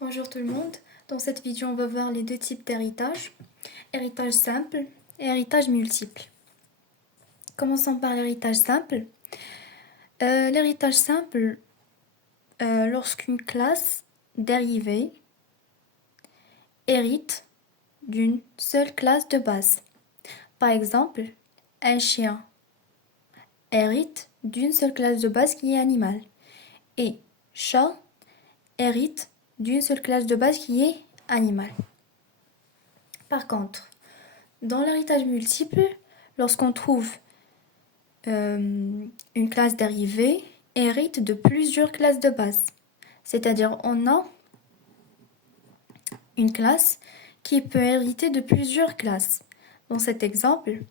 Bonjour tout le monde, dans cette vidéo on va voir les deux types d'héritage, héritage simple et héritage multiple. Commençons par l'héritage simple. L'héritage simple, lorsqu'une classe dérivée hérite d'une seule classe de base. Par exemple, un chien hérite d'une seule classe de base qui est animal et chat hérite d'une seule classe de base qui est animal. Par contre, dans l'héritage multiple, lorsqu'on trouve une classe dérivée hérite de plusieurs classes de base. C'est-à-dire on a une classe qui peut hériter de plusieurs classes. Dans cet exemple,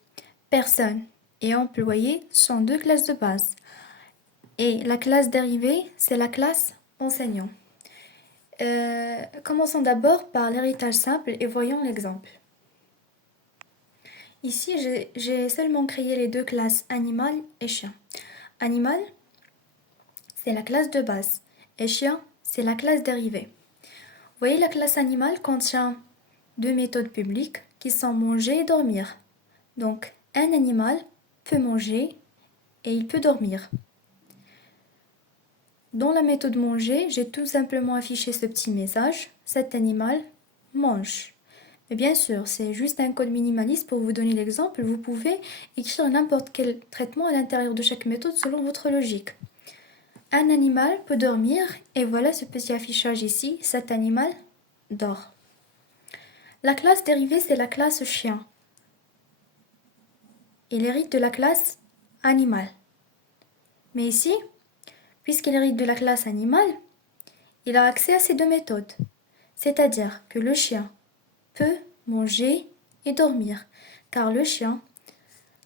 personne et employé sont deux classes de base. Et la classe dérivée, c'est la classe enseignant. Commençons d'abord par l'héritage simple et voyons l'exemple. Ici, j'ai seulement créé les deux classes animal et chien. Animal, c'est la classe de base et chien, c'est la classe dérivée. Vous voyez, la classe animale contient deux méthodes publiques qui sont manger et dormir. Donc, un animal peut manger et il peut dormir. Dans la méthode manger, j'ai tout simplement affiché ce petit message, cet animal mange. Mais bien sûr, c'est juste un code minimaliste pour vous donner l'exemple. Vous pouvez écrire n'importe quel traitement à l'intérieur de chaque méthode selon votre logique. Un animal peut dormir et voilà ce petit affichage ici, cet animal dort. La classe dérivée, c'est la classe chien. Il hérite de la classe animal. Mais ici, puisqu'il hérite de la classe animal, il a accès à ces deux méthodes. C'est-à-dire que le chien peut manger et dormir, car le chien,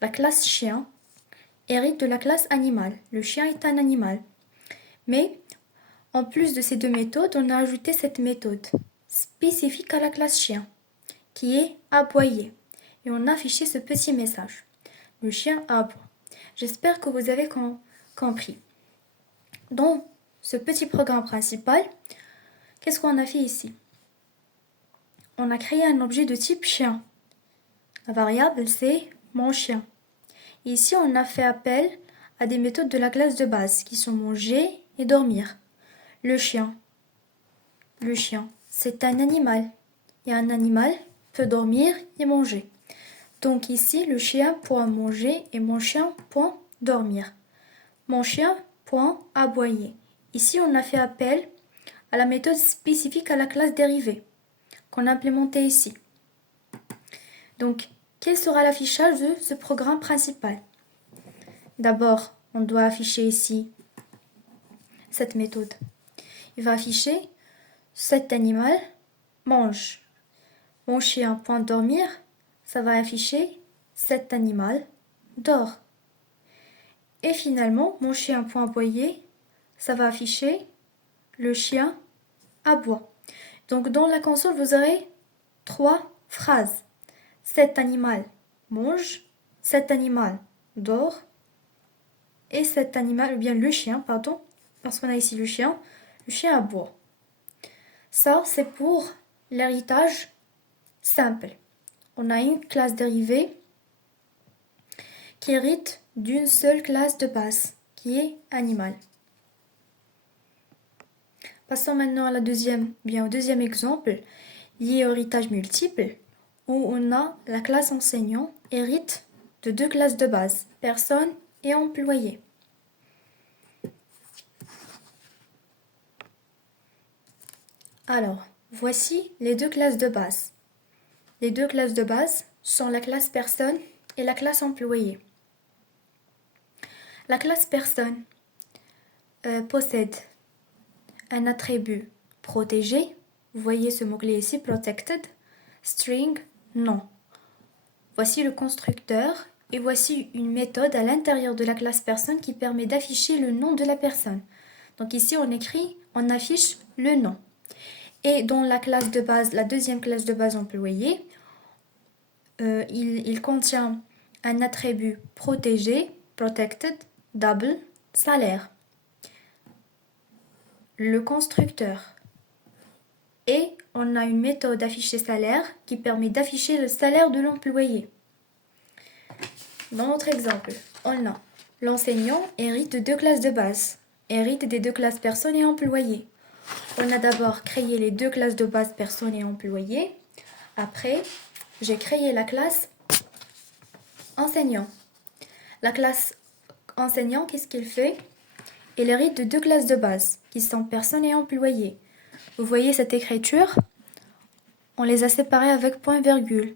la classe chien, hérite de la classe animal. Le chien est un animal. Mais, en plus de ces deux méthodes, on a ajouté cette méthode spécifique à la classe chien, qui est aboyer. Et on a affiché ce petit message. Le chien aboie. J'espère que vous avez compris. Dans ce petit programme principal, qu'est-ce qu'on a fait ici? On a créé un objet de type chien. La variable, c'est mon chien. Ici, on a fait appel à des méthodes de la classe de base, qui sont manger et dormir. Le chien, c'est un animal. Et un animal peut dormir et manger. Donc ici, le chien point manger et mon chien point dormir. Mon chien point aboyer. Ici, on a fait appel à la méthode spécifique à la classe dérivée qu'on a implémentée ici. Donc, quel sera l'affichage de ce programme principal? D'abord, on doit afficher ici cette méthode. Il va afficher cet animal mange. Mon chien point dormir, ça va afficher cet animal dort. Et finalement, mon chien point aboyer, ça va afficher le chien aboie. Donc dans la console, vous aurez trois phrases. Cet animal mange, cet animal dort, et cet animal, ou bien le chien, pardon, parce qu'on a ici le chien aboie. Ça, c'est pour l'héritage simple. On a une classe dérivée qui hérite d'une seule classe de base, qui est animal. Passons maintenant à au deuxième exemple, lié au héritage multiple, où on a la classe enseignant hérite de deux classes de base, personne et employé. Alors, voici les deux classes de base. Les deux classes de base sont la classe personne et la classe employé. La classe personne possède un attribut protégé. Vous voyez ce mot-clé ici, protected, string, nom. Voici le constructeur et voici une méthode à l'intérieur de la classe personne qui permet d'afficher le nom de la personne. Donc ici, on affiche le nom. Et dans la classe de base, la deuxième classe de base employé, il contient un attribut protégé, protected, double, salaire. Le constructeur Et on a une méthode afficher salaire qui permet d'afficher le salaire de l'employé. Dans notre exemple, on a l'enseignant hérite de 2 classes de base, hérite des 2 classes personnes et employés. On a d'abord créé les 2 classes de base personnes et employés. Après, j'ai créé la classe enseignant. La classe enseignant, qu'est-ce qu'il fait? Il hérite de 2 classes de base, qui sont personnes et employés. Vous voyez cette écriture? On les a séparées avec point-virgule,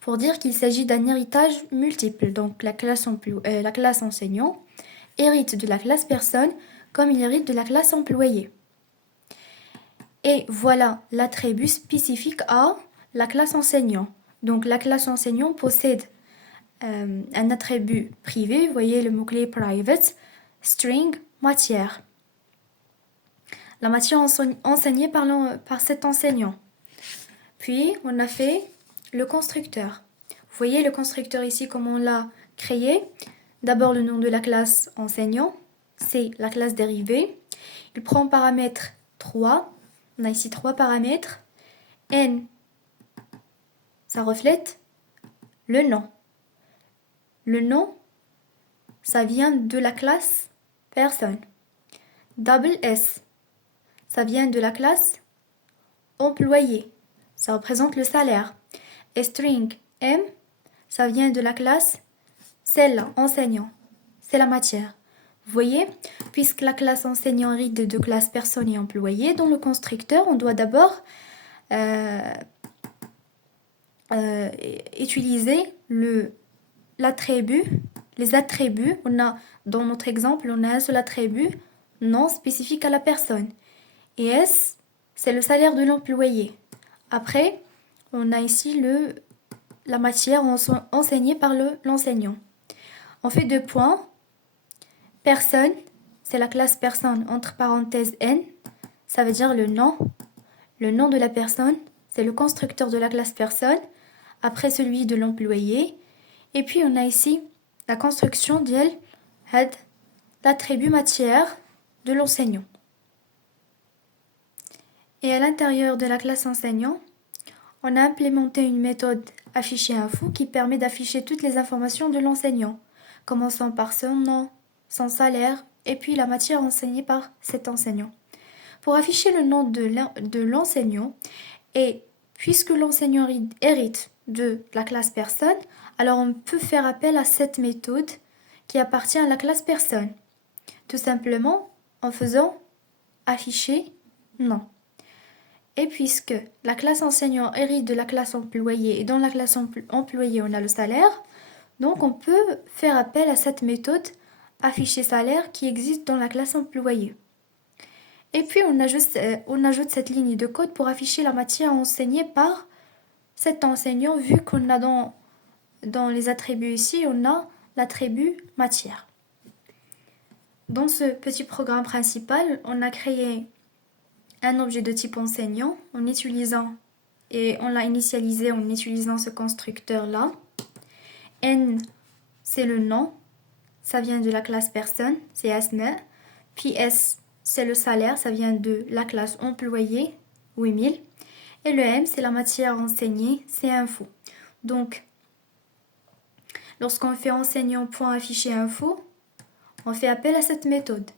pour dire qu'il s'agit d'un héritage multiple. Donc la classe enseignant hérite de la classe personne comme il hérite de la classe employé. Et voilà l'attribut spécifique à la classe enseignant. Donc la classe enseignant possède un attribut privé, vous voyez le mot-clé private, string, matière. La matière enseignée par cet enseignant. Puis on a fait le constructeur. Vous voyez le constructeur ici, comment on l'a créé. D'abord le nom de la classe enseignant, c'est la classe dérivée. Il prend paramètre 3. On a ici 3 paramètres. N, ça reflète le nom. Le nom, ça vient de la classe personne. Double S, ça vient de la classe employé. Ça représente le salaire. Et string M, ça vient de la classe celle-là, enseignant. C'est la matière. Vous voyez, puisque la classe enseignant hérite de 2 classes personne et employé, dans le constructeur, on doit d'abord utiliser l'attribut, les attributs. Dans notre exemple, on a un seul attribut, nom spécifique à la personne. Et S, c'est le salaire de l'employé. Après, on a ici la matière enseignée par l'enseignant. On fait 2 points. Personne, c'est la classe personne entre parenthèses N, ça veut dire le nom. Le nom de la personne, c'est le constructeur de la classe personne, après celui de l'employé. Et puis on a ici la construction d'elle, l'attribut matière de l'enseignant. Et à l'intérieur de la classe enseignant, on a implémenté une méthode afficher info qui permet d'afficher toutes les informations de l'enseignant, commençant par son nom, son salaire et puis la matière enseignée par cet enseignant. Pour afficher le nom de l'enseignant, et puisque l'enseignant hérite de la classe personne, alors on peut faire appel à cette méthode qui appartient à la classe personne, tout simplement en faisant afficher nom. Et puisque la classe enseignant hérite de la classe employé et dans la classe employé on a le salaire, donc on peut faire appel à cette méthode afficher salaire qui existe dans la classe employée. Et puis on ajoute cette ligne de code pour afficher la matière enseignée par cet enseignant, vu qu'on a dans les attributs ici, on a l'attribut matière. Dans ce petit programme principal, on a créé un objet de type enseignant on l'a initialisé en utilisant ce constructeur-là. N, c'est le nom. Ça vient de la classe personne, c'est Asna. Puis S, c'est le salaire, ça vient de la classe employé, 8000. Et le M, c'est la matière enseignée, c'est info. Donc, lorsqu'on fait enseignant.afficher-info, on fait appel à cette méthode.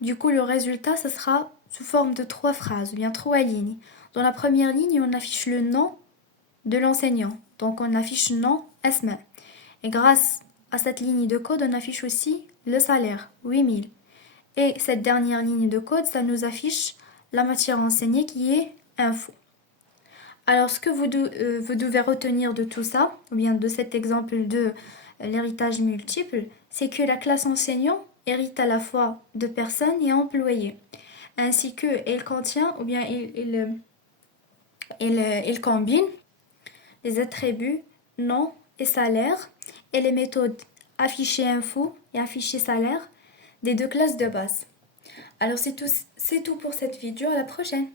Du coup, le résultat, ça sera sous forme de 3 phrases, ou bien 3 lignes. Dans la première ligne, on affiche le nom de l'enseignant. Donc, on affiche nom Asma. Et grâce à cette ligne de code, on affiche aussi le salaire, 8000. Et cette dernière ligne de code, ça nous affiche la matière enseignée qui est info. Alors, ce que vous devez retenir de tout ça, ou bien de cet exemple de l'héritage multiple, c'est que la classe enseignant hérite à la fois de personnes et employés, ainsi qu'elle contient, ou bien il combine les attributs nom et salaire et les méthodes afficher info et afficher salaire des 2 classes de base. Alors c'est tout pour cette vidéo, à la prochaine.